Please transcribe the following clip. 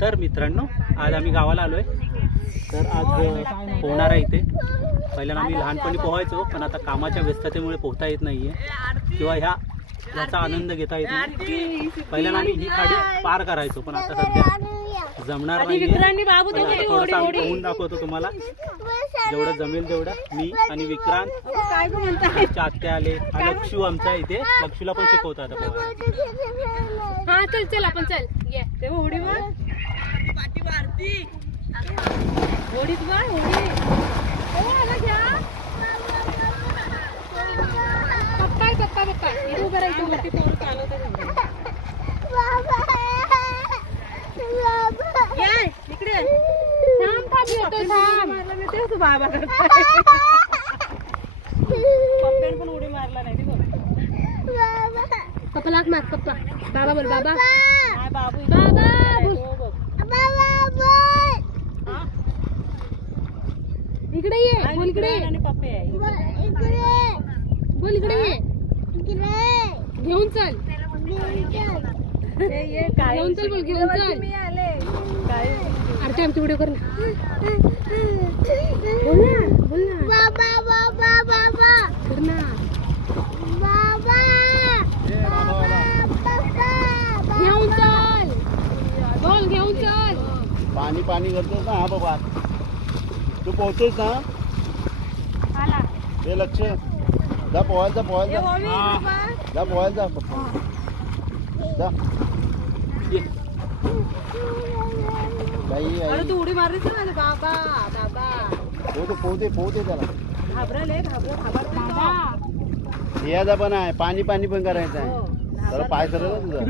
तर मित्रांनो आज आम्ही गावाला आलोय. तर आज पोहणार आहे इथे. पहिल्यांदा आम्ही लहानपणी पोहायचो पण आता कामाच्या व्यस्ततेमुळे पोहता येत नाहीये किंवा ह्याचा आनंद घेता येत नाही. पहिल्यांदा आम्ही ही खाडी पार करायचो पण आता सध्या जमणार नाही. पोहून दाखवतो तुम्हाला जेवढं जमेल तेवढं. मी आणि विक्रांत आत्या आले. लक्षू आमचा इथे. लक्षूला पण शिकवतो आता पोहायला. हा चल चल आपण चल ये ते होडी वर पाठी मारती होडीत वर होडी ओ आला घ्या पप्पा पप्पा पप्पा इथे उभं राहा, इथे उभं राहा. पोर चालवते ये इकडे थांब थांब येतोय थांब. मारला नाही तेच बाबा करताय. पप्पाने पण उडी मारला नाही पप्पा लाग मार पप्पा. बाबा बोल बाबा. काय बाबू बाबा बोल. इकडे ये बोल इकडे आणि पप्पे आहे बोल इकडे ये घेऊन चल ये काय घेऊन चल बोल घेऊन चल. मी आले काय अरे काय आमची व्हिडिओ कर ना. बोल ना बोल ना कर ना. घेऊन चल बोल घेऊन चल. पाणी पाणी करतोस ना. हा बाबा तू पोहतोस ना. आला हे लक्ष जा पोहायला जा पोहायला जा. जा पोहायला जा पप्पा जा. ये. बाई अरे तू उडी मारलीस ना बाबा बाबा पोहते त्याला. घाबरले घाबरते बाबा याचा पण आहे. पाणी पाणी पण करायचं आहे. हो जरा पाय सरळ तुझा.